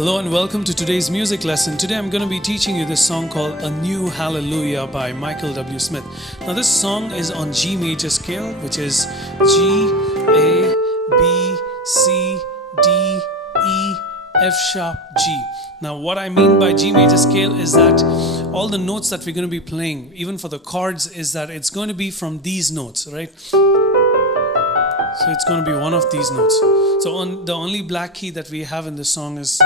Hello and welcome to today's music lesson. Today I'm going to be teaching you this song called A New Hallelujah by Michael W. Smith. Now this song is on G major scale, which is G, A, B, C, D, E, F sharp, G. Now what I mean by G major scale is that all the notes that we're going to be playing, even for the chords, is that it's going to be from these notes, right? So it's going to be one of these notes. So on the only black key that we have in this song is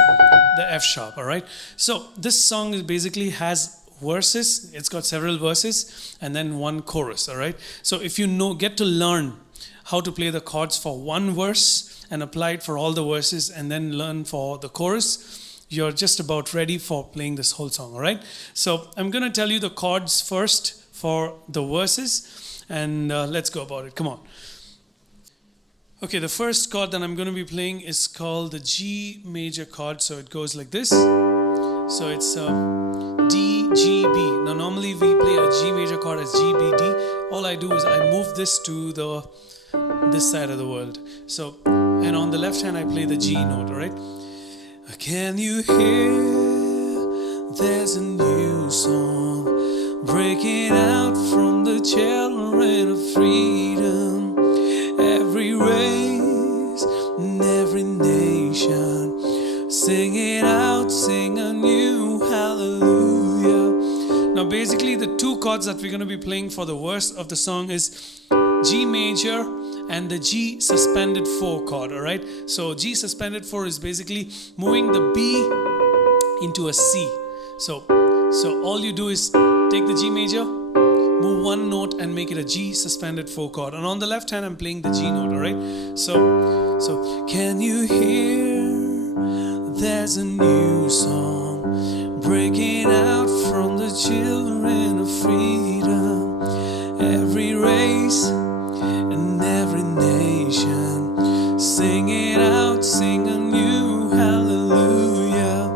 the F sharp, all right? So this song basically has verses. It's got several verses and then one chorus, all right? So if you get to learn how to play the chords for one verse and apply it for all the verses and then learn for the chorus, you're just about ready for playing this whole song, all right? So I'm going to tell you the chords first for the verses and let's go about it. Come on. Okay, the first chord that I'm going to be playing is called the G major chord. So it goes like this. So it's D, G, B. Now normally we play a G major chord as G, B, D. All I do is I move this to this side of the world. So, and on the left hand I play the G note, all right? Can you hear? There's a new song breaking out from the children of freedom. Every race and every nation, sing it out, sing a new hallelujah. Now basically the two chords that we're going to be playing for the verse of the song is G major and the G suspended 4 chord, alright? So G suspended 4 is basically moving the B into a C. So all you do is take the G major, move one note and make it a G suspended 4 chord. And on the left hand I'm playing the G note, alright? So can you hear? There's a new song breaking out from the children of freedom. Every race and every nation, sing it out, sing a new hallelujah.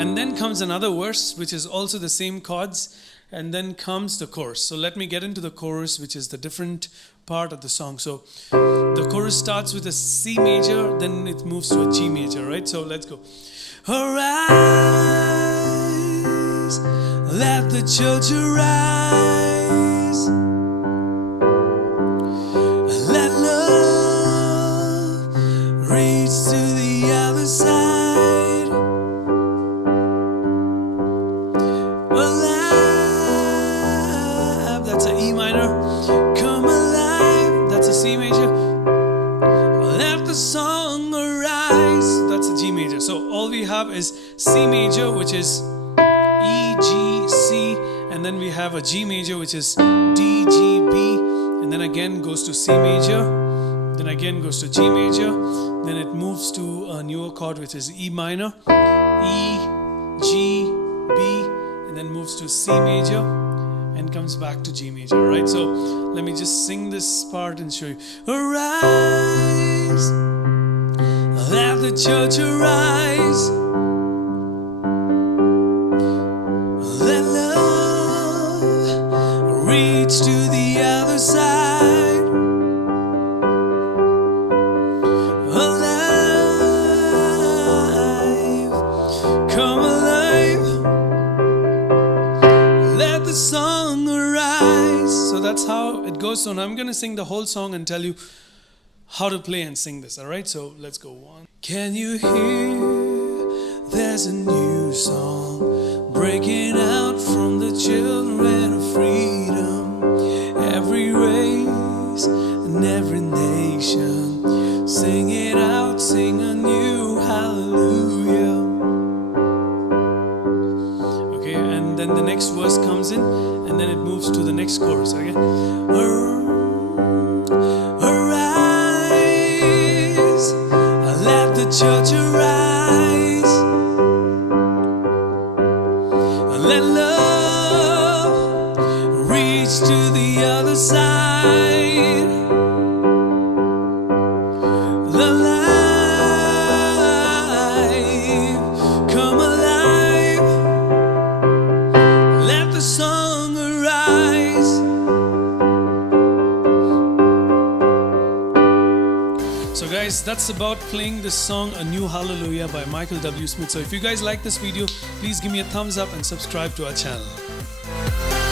And then comes another verse which is also the same chords. And then comes the chorus. So let me get into the chorus, which is the different part of the song. So the chorus starts with a C major, then it moves to a G major, right? So let's go. Arise, let the church arise. Let love reach to the other side. That's a E minor. Come alive, that's a C major. Let the song arise, that's a G major. So all we have is C major, which is E, G, C, and then we have a G major, which is D, G, B, and then again goes to C major, then again goes to G major, then it moves to a newer chord, which is E minor, E, G, B, and then moves to C major, and comes back to G major, right? So let me just sing this part and show you. Arise, let the church arise. Let love reach to the other side. Alive, come alive. Let the song arise. So that's how it goes. So now I'm going to sing the whole song and tell you how to play and sing this, all right? So let's go. One. Can you hear? There's a new song breaking out from the children of freedom. Every race and every nation, sing it out, sing a new hallelujah. Okay, and then the next verse comes in, and then it moves to the next chorus, okay? Arise, let the church arise. Let love reach to the other side. Alive, come alive. Let the song arise. So guys, guys, that's about playing this song A New Hallelujah by Michael W. Smith. So if you guys like this video, please give me a thumbs up and subscribe to our channel.